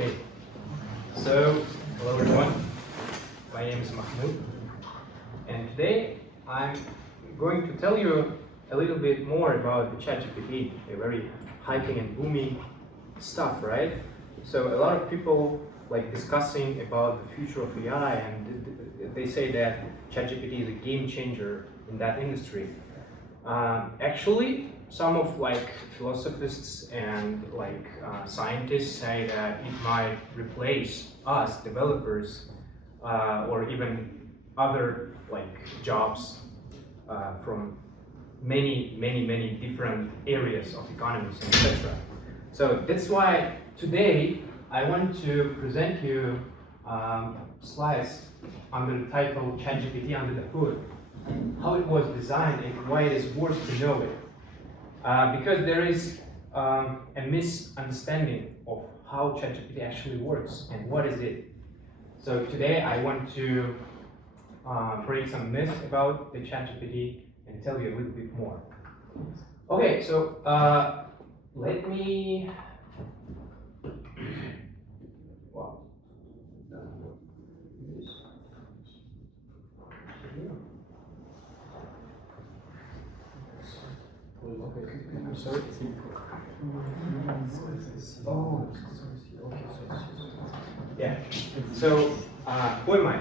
Okay, so hello everyone, my name is Makhmood, and today I'm going to tell you a little bit more about the ChatGPT, a very hyping and booming stuff, right? So a lot of people like discussing about the future of AI, and they say that ChatGPT is a game changer in that industry. Actually, some of like philosophers and like scientists say that it might replace us developers or even other like jobs from many different areas of economies, etc. So that's why today I want to present you slides under the title ChatGPT Under the Hood, how it was designed and why it is worth to know it. Because there is a misunderstanding of how ChatGPT actually works and what is it. So today I want to break some myths about the ChatGPT and tell you a little bit more. Okay, so let me. Wow. Okay, I'm sorry. Oh, okay. Yeah. So, who am I?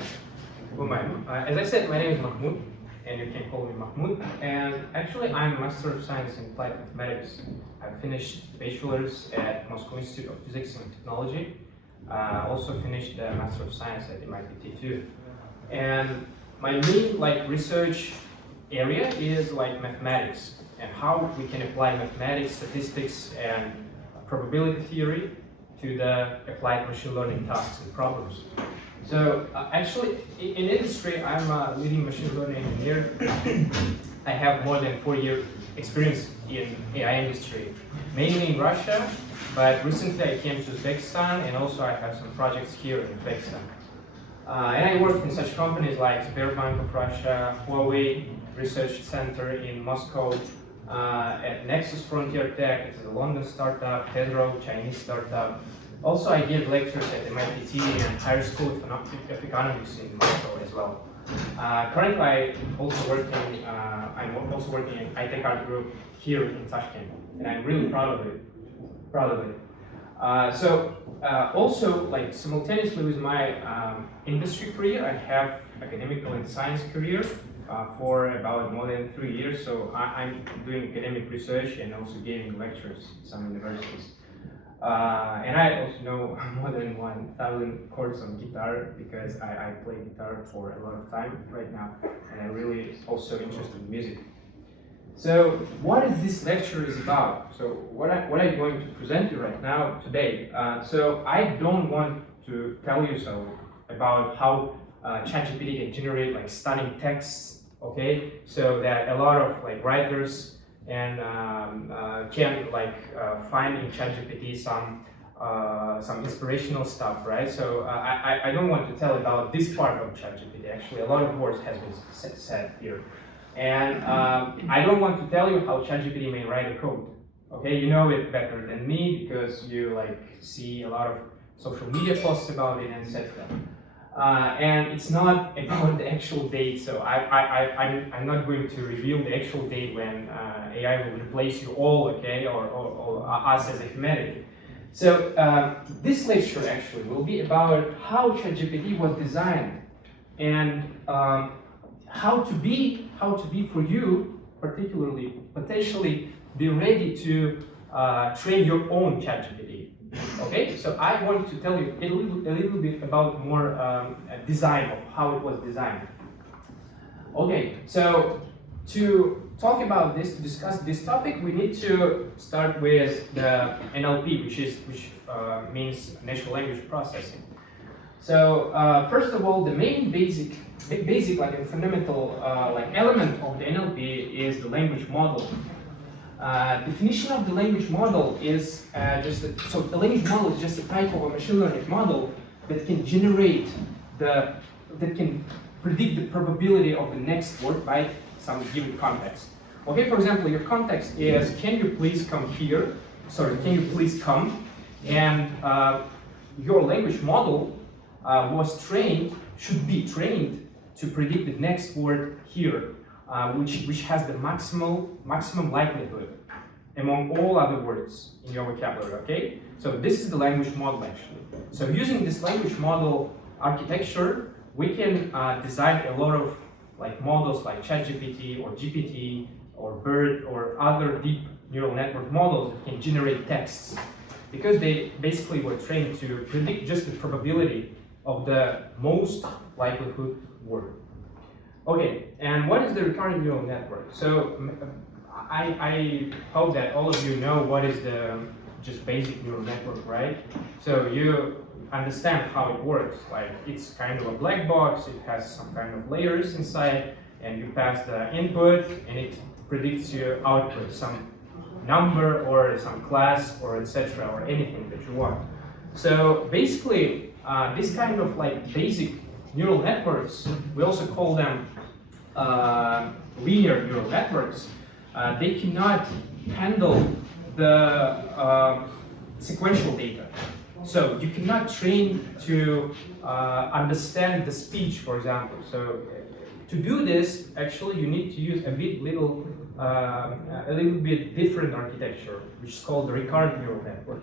As I said, my name is Makhmood, and you can call me Makhmood. And actually, I'm a Master of Science in Applied Mathematics. I finished bachelor's at Moscow Institute of Physics and Technology. Also finished the Master of Science at MIT too. And my main research area is mathematics and how we can apply mathematics, statistics, and probability theory to the applied machine learning tasks and problems. So actually, in industry, I'm a leading machine learning engineer. I have more than 4-year experience in AI industry, mainly in Russia, but recently I came to Uzbekistan, and also I have some projects here in Uzbekistan. And I worked in such companies like Sberbank of Russia, Huawei Research Center in Moscow, at Nexus Frontier Tech, it's a London startup, Tezro, Chinese startup. Also, I give lectures at MIT and Higher School of Economics in Moscow as well. Currently, I'm also working in iTechart group here in Tashkent, and I'm really proud of it. Also, simultaneously with my industry career, I have academic and science career for about more than 3 years. So I'm doing academic research and also giving lectures in some universities. And I also know more than 1,000 chords on guitar because I play guitar for a lot of time right now, and I'm really also interested in music. So what is this lecture is about? So what I'm going to present you right now today. So I don't want to tell you about how ChatGPT can generate stunning texts, okay? So that a lot of writers and can find in ChatGPT some inspirational stuff, right? So I don't want to tell about this part of ChatGPT. Actually, a lot of words has been said here, and I don't want to tell you how ChatGPT may write a code. Okay, you know it better than me because you see a lot of social media posts about it, etc. And it's not about the actual date, so I'm not going to reveal the actual date when AI will replace you all, okay, or us as a humanity. So this lecture actually will be about how ChatGPT was designed and how to be for you, particularly potentially be ready to train your own ChatGPT. Okay, so I want to tell you a little bit about more design of how it was designed. Okay, so to talk about this, to discuss this topic, we need to start with the NLP, which means natural language processing. So first of all, the main basic and fundamental element of the NLP is the language model. Definition of the language model is so the language model is just a type of a machine learning model that can predict the probability of the next word by some given context. Okay, for example, your context is, can you please come here? Sorry, can you please come? And your language model should be trained to predict the next word here, which has the maximum likelihood among all other words in your vocabulary, okay? So this is the language model actually. So using this language model architecture, we can design a lot of like models like ChatGPT or GPT or BERT or other deep neural network models that can generate texts, because they basically were trained to predict just the probability of the most likelihood word. Okay, and what is the recurrent neural network? So I hope that all of you know what is the just basic neural network, right? So you understand how it works. Like it's kind of a black box, it has some kind of layers inside, and you pass the input and it predicts your output, some number or some class or etc. or anything that you want. So basically, this kind of like basic neural networks, we also call them linear neural networks. They cannot handle the sequential data. So you cannot train to understand the speech, for example. So to do this, actually, you need to use a little bit different architecture, which is called the recurrent neural network.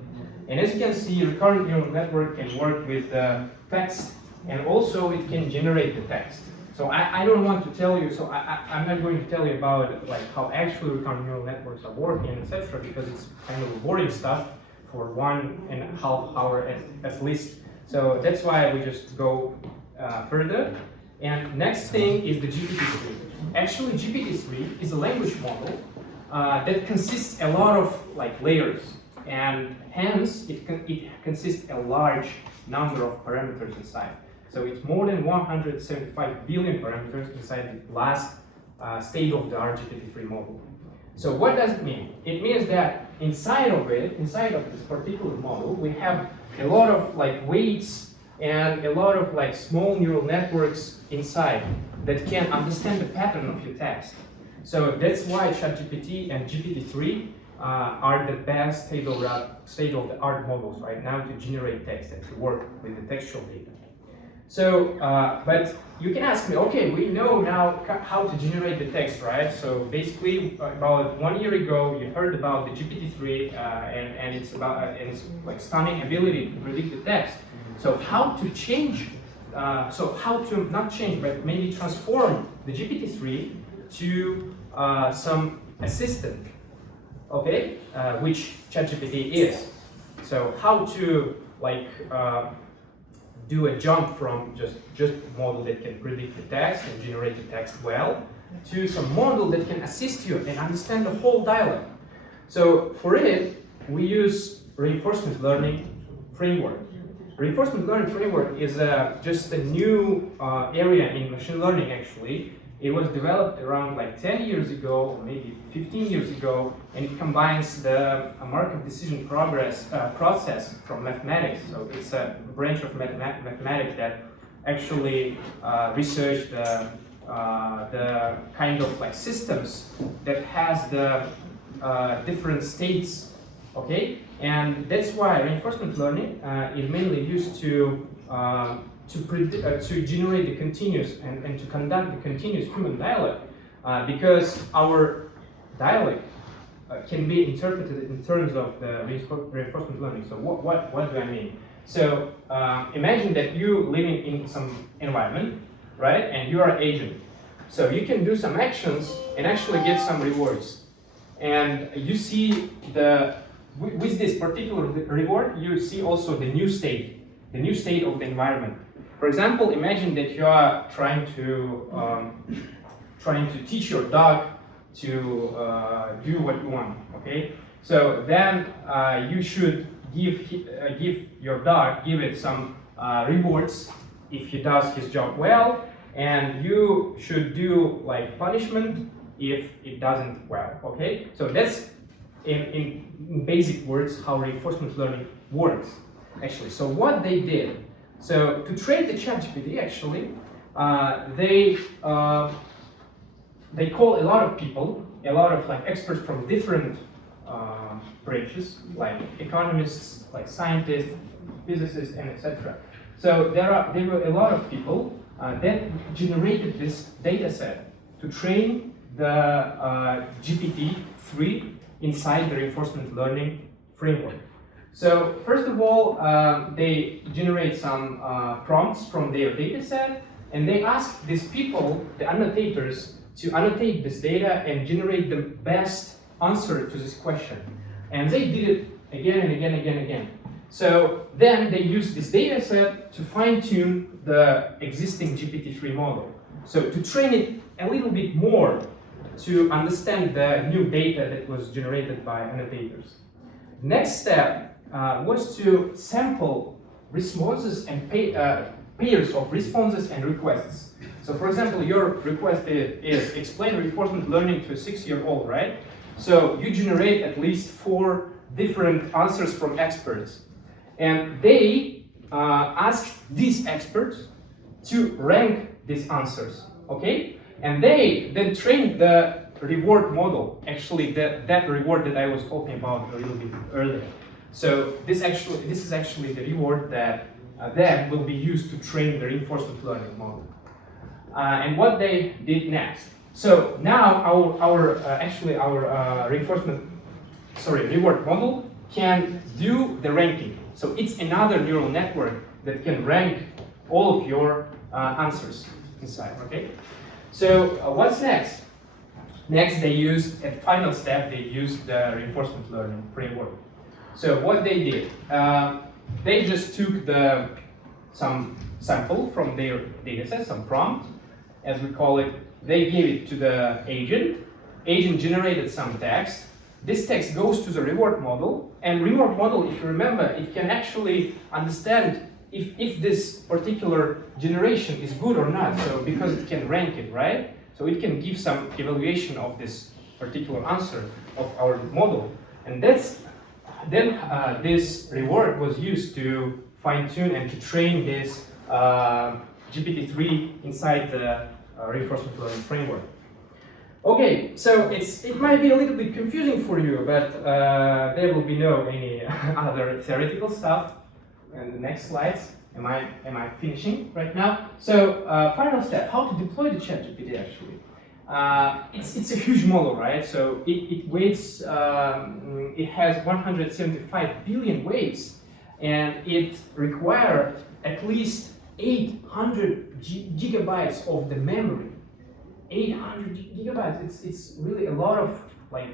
And as you can see, recurrent neural network can work with text, and also it can generate the text. So I don't want to tell you, so I'm not going to tell you about like how actually recurrent neural networks are working, etc., because it's kind of boring stuff for 1.5 hours at least. So that's why we just go further. And next thing is the GPT-3. Actually, GPT-3 is a language model that consists a lot of like layers, and hence it consists a large number of parameters inside. So it's more than 175 billion parameters inside the last state-of-the-art GPT-3 model. So what does it mean? It means that inside of this particular model, we have a lot of like weights and a lot of like small neural networks inside that can understand the pattern of your text. So that's why ChatGPT and GPT-3 are the best state-of-the-art models right now to generate text and to work with the textual data. So, but you can ask me, okay, we know now how to generate the text, right? So basically, about 1 year ago, you heard about the GPT-3 and its like stunning ability to predict the text. So how to change? So how to not change, but maybe transform the GPT-3 to some assistant, okay, which ChatGPT is. So how to like do a jump from just a model that can predict the text and generate the text well to some model that can assist you and understand the whole dialogue. So for it, we use reinforcement learning framework. Reinforcement learning framework is just a new area in machine learning actually. It was developed around like 10 years ago, or maybe 15 years ago, and it combines the Markov decision process from mathematics. So it's a branch of mathematics that actually researched the kind of like systems that has the different states, okay? And that's why reinforcement learning is mainly used to generate the continuous and to conduct the continuous human dialogue, because our dialogue can be interpreted in terms of the reinforcement learning. So what do I mean? So imagine that you living in some environment, right? And you are an agent. So you can do some actions and actually get some rewards. And you see with this particular reward, you see also the new state of the environment. For example, imagine that you are trying to teach your dog to do what you want. Okay, so then you should give your dog it some rewards if he does his job well, and you should do like punishment if it doesn't well. Okay, so that's in basic words how reinforcement learning works actually. So what they did. So to train the ChatGPT, actually, they call a lot of people, a lot of like experts from different branches, like economists, like scientists, physicists, and etc. So there were a lot of people that generated this data set to train the GPT-3 inside the reinforcement learning framework. So first of all, they generate some prompts from their data set, and they ask these people, the annotators, to annotate this data and generate the best answer to this question. And they did it again and again and again. So then they use this data set to fine-tune the existing GPT-3 model. So to train it a little bit more to understand the new data that was generated by annotators. Next step was to sample responses and pairs of responses and requests. So for example, your request is explain reinforcement learning to a 6-year-old, right? So you generate at least 4 different answers from experts. And they asked these experts to rank these answers, okay? And they then trained the reward model, actually that reward that I was talking about a little bit earlier. So this is actually the reward that then will be used to train the reinforcement learning model. And what they did next. So now our reward model can do the ranking. So it's another neural network that can rank all of your answers inside, okay? So what's next? Next, they used, at final step, they used the reinforcement learning framework. So what they did, they just took some sample from their dataset, some prompt, as we call it. They gave it to the agent. Agent generated some text. This text goes to the reward model, and reward model, if you remember, it can actually understand if this particular generation is good or not, so because it can rank it, right? So it can give some evaluation of this particular answer of our model. And then this reward was used to fine-tune and to train this GPT-3 inside the reinforcement learning framework. Okay, so it might be a little bit confusing for you, but there will be no any other theoretical stuff in the next slides. Am I finishing right now? So final step: how to deploy the ChatGPT. Actually, it's a huge model, right? So it weighs it has 175 billion weights, and it requires at least 800 gigabytes of the memory. 800 gigabytes. It's really a lot of I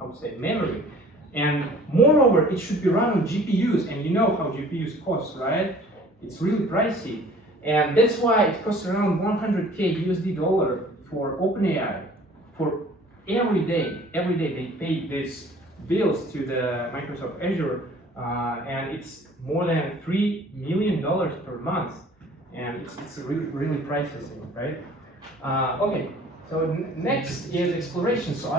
would say memory. And moreover, it should be run on GPUs, and you know how GPUs cost, right? It's really pricey, and that's why it costs around $100K USD for OpenAI. For every day they pay these bills to the Microsoft Azure, and it's more than $3 million per month, and it's a really pricey thing, right? Okay, so next is exploration. So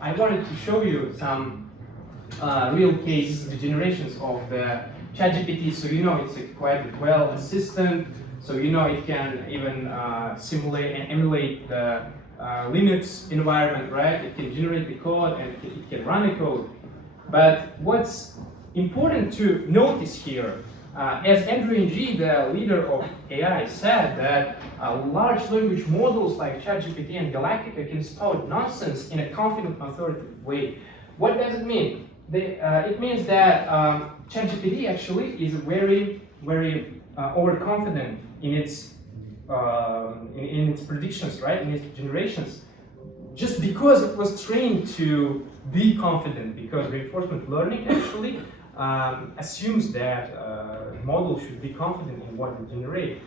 I wanted to show you some real case generations of the ChatGPT. So you know it's a quite well assistant. So you know it can even simulate and emulate the Linux environment, right? It can generate the code and it can run the code. But what's important to notice here, as Andrew Ng, the leader of AI, said that large language models like ChatGPT and Galactica can spout nonsense in a confident, authoritative way. What does it mean? It means that ChatGPT actually is very overconfident in its predictions, right? In its generations, just because it was trained to be confident. Because reinforcement learning actually assumes that model should be confident in what it generates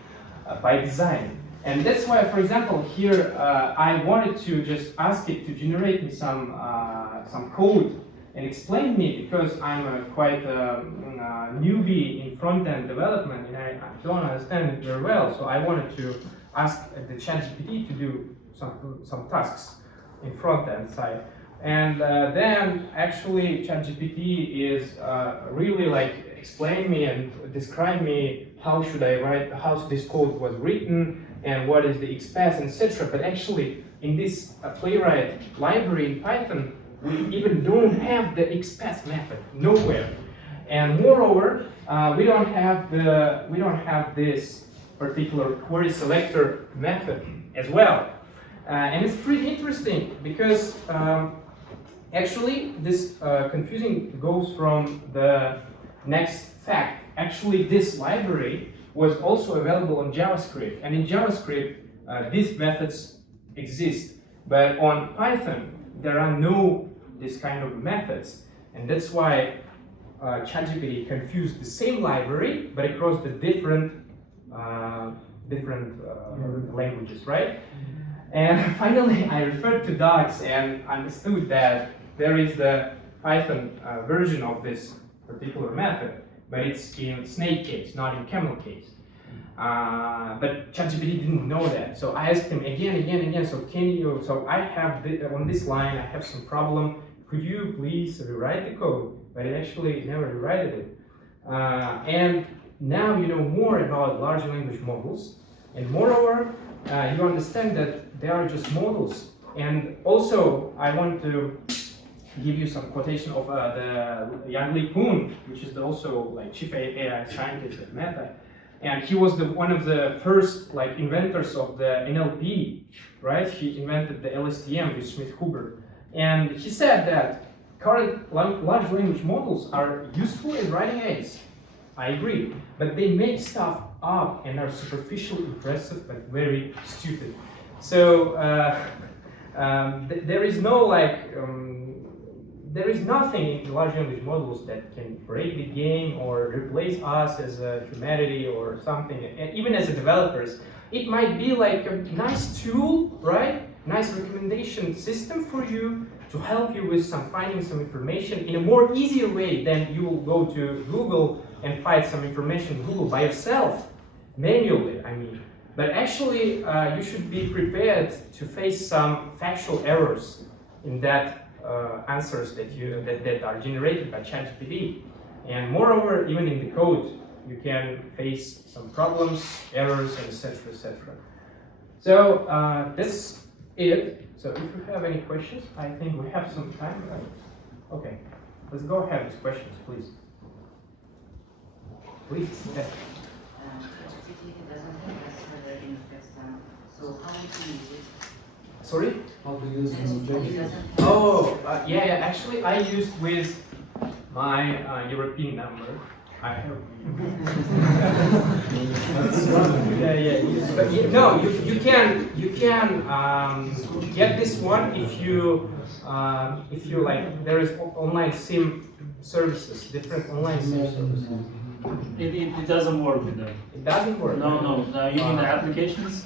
by design. And that's why, for example, here I wanted to just ask it to generate me some code and explain me, because I'm a quite newbie in front-end development and I don't understand it very well. So I wanted to ask the ChatGPT to do some tasks in front-end side. And then actually ChatGPT is really like explain me and describe me how should I write, how this code was written and what is the XPath, etc. But actually in this Playwright library in Python, we even don't have the XPath method, nowhere. And moreover, we don't have this particular query selector method as well. And it's pretty interesting because actually this confusing goes from the next fact. Actually, this library was also available on JavaScript, and in JavaScript these methods exist, but on Python there are no this kind of methods, and that's why ChatGPT confused the same library but across the different languages, right? And finally, I referred to docs and understood that there is the Python version of this particular method, but it's in snake case, not in camel case. But ChatGPT didn't know that, so I asked him again. So can you? So I have on this line, I have some problem. Could you please rewrite the code? But it actually never rewrote it. And now you know more about large language models, and moreover, you understand that they are just models. And also, I want to give you some quotation of the Yang-Li Kun, which is also like chief AI scientist at Meta, and he was one of the first like inventors of the NLP, right? He invented the LSTM with Schmidt-Huber, and he said that current large language models are useful in writing aids. I agree, but they make stuff up and are superficially impressive but very stupid. So there is no like there is nothing in the large language models that can break the game or replace us as a humanity or something. And even as a developers, it might be like a nice tool, right? Nice recommendation system for you to help you with finding some information in a more easier way than you will go to Google and find some information in Google by yourself, manually, I mean. But actually, you should be prepared to face some factual errors in that answers that are generated by ChatGPT. And moreover, even in the code, you can face some problems, errors, and etc., etc. So that's it. So if you have any questions, I think we have some time, right? Okay, let's go ahead with questions, please. Please. Yes. ChatGPT doesn't have a server in Uzbekistan, so how would you use it? Sorry? How to use ChatGPT? Oh, yeah, actually I used with my European number. I have. But no, you can get this one if you like. There is online SIM services, different online SIM services. It doesn't work with them. It doesn't work. No. You mean the applications?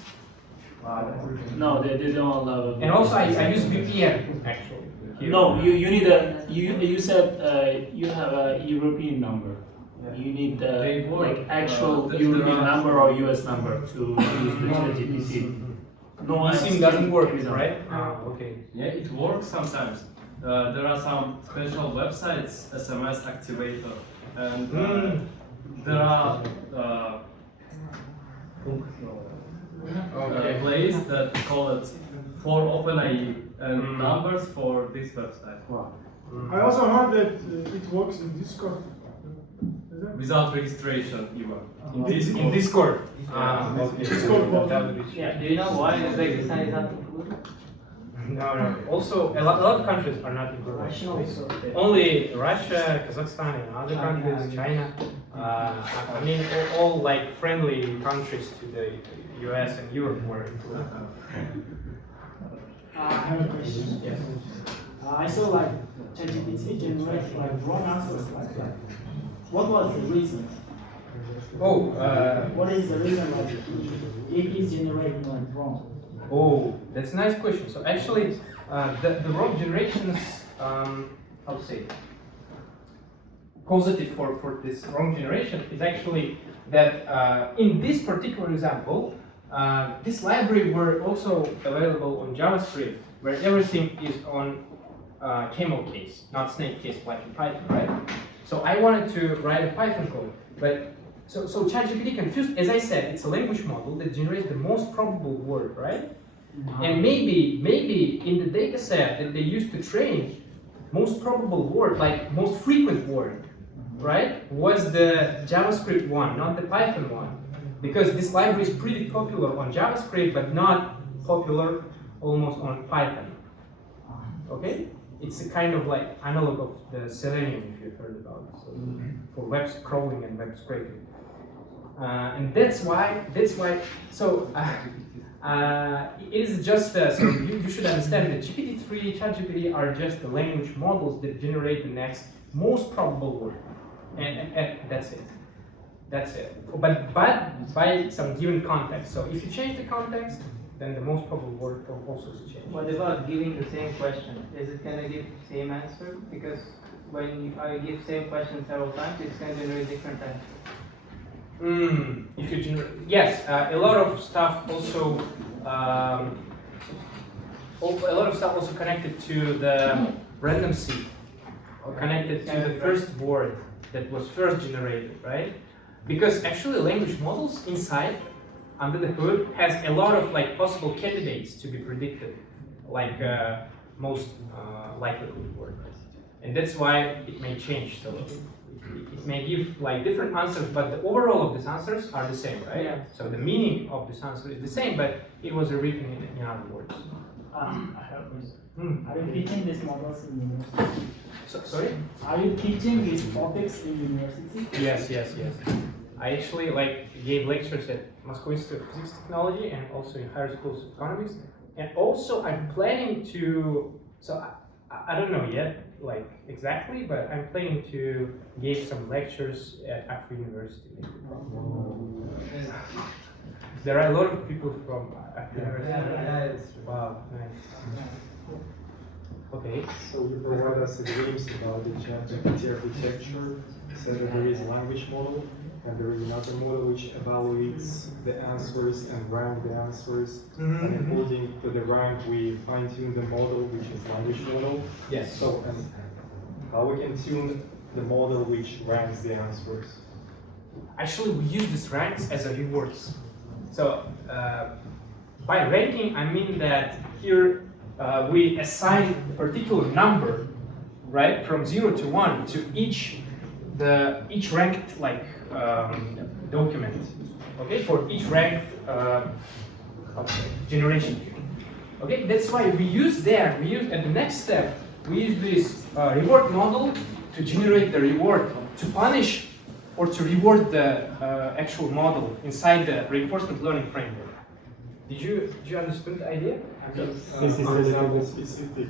No, they don't allow it. And also I use VPN actually. Here. No, you need a you said you have a European number. You need like actual European number or US number to use the ChatGPT. No, SIM doesn't work, right? Okay. Yeah, it works sometimes. There are some special websites, SMS activator, and there are plays that call it for OpenAI and numbers for this website. I also heard that it works in Discord. Without registration, even. In Discord. Okay. Discord. Yeah, do you know why Uzbekistan is not included? No. Also, a lot of countries are not included. Only Russia, Kazakhstan, and other countries, China. I mean, all like friendly countries to the US and Europe were included. I have a question. Yes. I saw like ChatGPT generate like wrong answers like that. What was the reason? Oh. What is the reason like it is generating like wrong? Oh, that's a nice question. So actually, the wrong generations, how to say, positive for this wrong generation is actually that in this particular example, this library were also available on JavaScript, where everything is on camel case, not snake case like in Python, right? So I wanted to write a Python code, but so ChatGPT confused. As I said, it's a language model that generates the most probable word, right? And maybe in the data set that they used to train, most probable word, like most frequent word, right, was the JavaScript one, not the Python one. Because this library is pretty popular on JavaScript, but not popular almost on Python. Okay? It's a kind of like analog of the Selenium, if you've heard about it, so for web crawling and web scraping. And that's why, so it is just, so you should understand that GPT-3, ChatGPT are just the language models that generate the next most probable word. And that's it. That's it. But by some given context. So if you change the context, then the most probable word will also change. What about giving the same question? Is it going to give the same answer? Because when I give same question several times, it's going to generate different answers. If you generate, yes, a lot of stuff also, a lot of stuff also connected to the random seed, or connected to the first word that was first generated, right? Because actually language models inside, under the hood, has a lot of like possible candidates to be predicted, like most likelihood word, and that's why it may change. So it may give like different answers, but the overall of these answers are the same, right? Yeah. So the meaning of this answer is the same, but it was rewritten in other words. I have a question. Are you teaching these models in university? Sorry? Are you teaching these topics in university? Yes. I actually like gave lectures at Moscow Institute of Physics Technology and also in higher schools of economics. And also I'm planning to, so I don't know yet, like exactly, but I'm planning to give some lectures at Akra University. There are a lot of people from Akra University. Wow, nice. Okay. So you provide us a glimpse about the ChatGPT architecture. So that there is a language model, and there is another model which evaluates the answers and rank the answers. And according to the rank, we fine-tune the model, which is language model. Yes. So, and how we can tune the model which ranks the answers? Actually, we use these ranks as a rewards. So by ranking, I mean that here we assign a particular number, right, from 0 to 1 to each ranked like document, okay, for each ranked generation. Okay, that's why we use at the next step, we use this reward model to generate the reward, to punish or to reward the actual model inside the reinforcement learning framework. Did you understand the idea? For example, specific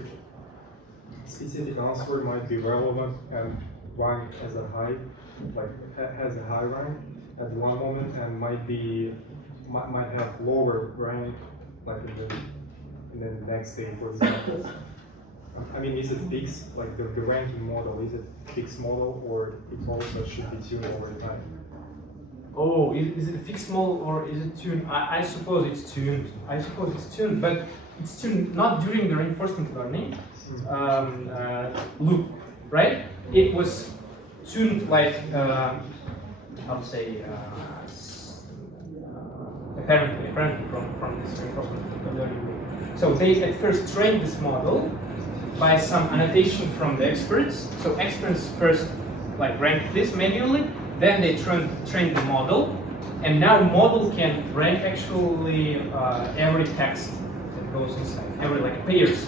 answer might be relevant and ranked as a high, like has a high rank at one moment, and might have lower rank, like in the next day, for example. I mean, is it fixed, like the ranking model, is it fixed model, or it also should be tuned over time? Oh, is it a fixed model or is it tuned? I suppose it's tuned. But it's tuned not during the reinforcement learning loop, right? It was tuned like, I would say, apparently from this reinforcement learning loop. So they at first trained this model by some annotation from the experts. So experts first like ranked this manually, then they trained the model, and now model can rank actually every text that goes inside, every like pairs,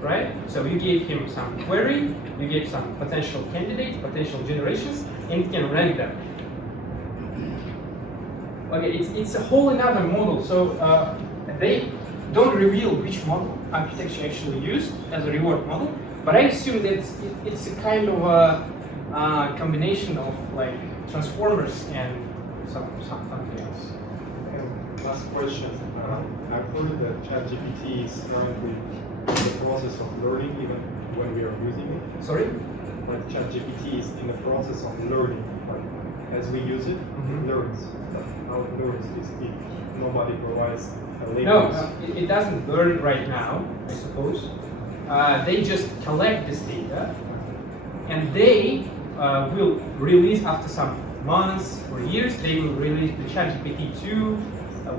right? So you gave him some query, you gave some potential candidates, potential generations, and it can rank them. Okay, it's a whole another model. So they don't reveal which model architecture actually used as a reward model, but I assume that it's a kind of a combination of like transformers and something else. And last question. I've heard that ChatGPT is currently in the process of learning even when we are using it. Sorry? Like ChatGPT is in the process of learning. Like as we use it, it learns. But how it learns is if nobody provides a label. No, it doesn't learn right now, I suppose. They just collect this data, and they will release after some months or years, they will release the ChatGPT 2,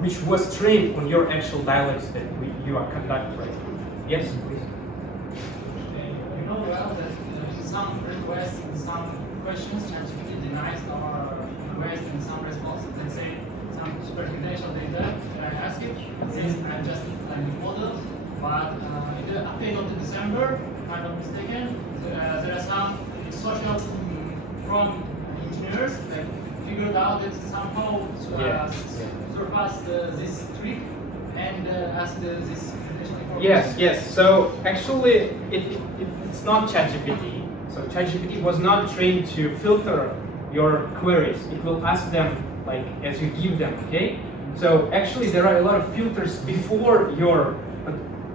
which was trained on your actual dialogues that you are conducting right now. Yes, please. You know well that some requests and some questions, ChatGPT denies our request in some responses. Let's say some super confidential data that I ask it, it says I'm just a model, but in the update of the December, if I'm not mistaken, there are some social prompt engineers that figured out that somehow surpassed this trick and asked this confidential information. Yes. So actually, it's not ChatGPT. So ChatGPT was not trained to filter your queries. It will ask them like as you give them. Okay. So actually, there are a lot of filters before your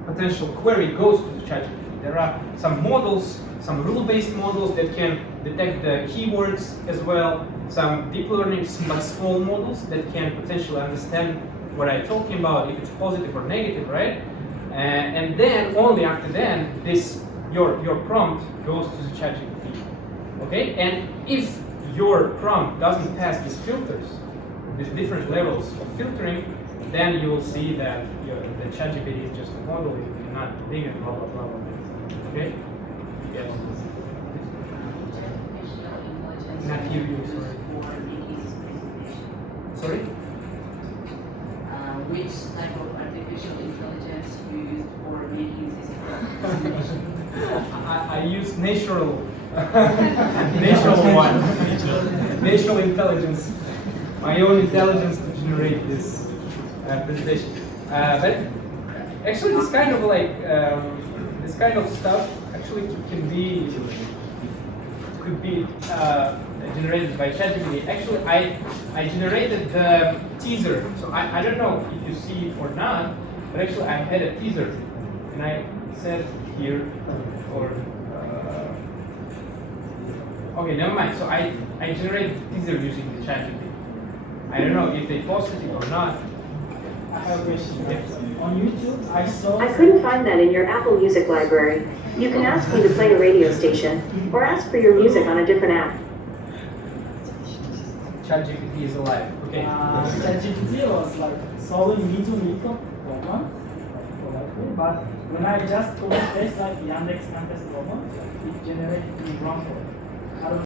potential query goes to the ChatGPT. There are some models, some rule-based models that can detect the keywords as well. Some deep learning, but small models that can potentially understand what I'm talking about, if it's positive or negative, right? And then only after then, your prompt goes to the ChatGPT. Okay, and if your prompt doesn't pass these filters, these different levels of filtering, then you will see that the ChatGPT is just a model, you're not big and blah blah blah blah. Okay? Yes. Not here, sorry. Which type of artificial intelligence you use for making this presentation? I use natural one, natural intelligence, my own intelligence to generate this presentation. But actually, this kind of this kind of stuff actually could be generated by ChatGPT. Actually, I generated the teaser, so I don't know if you see it or not, but actually I had a teaser, and I said here, or okay, never mind. So I generated the teaser using the ChatGPT. I don't know if they posted it or not. I have a question. On YouTube, I saw. I couldn't find that in your Apple Music library. You can ask me to play a radio station, or ask for your music on a different app. ChatGPT is alive. Okay. ChatGPT was like solving me-to-me problem correctly, but when I just copy paste like Yandex contest problem, it generated me wrong code.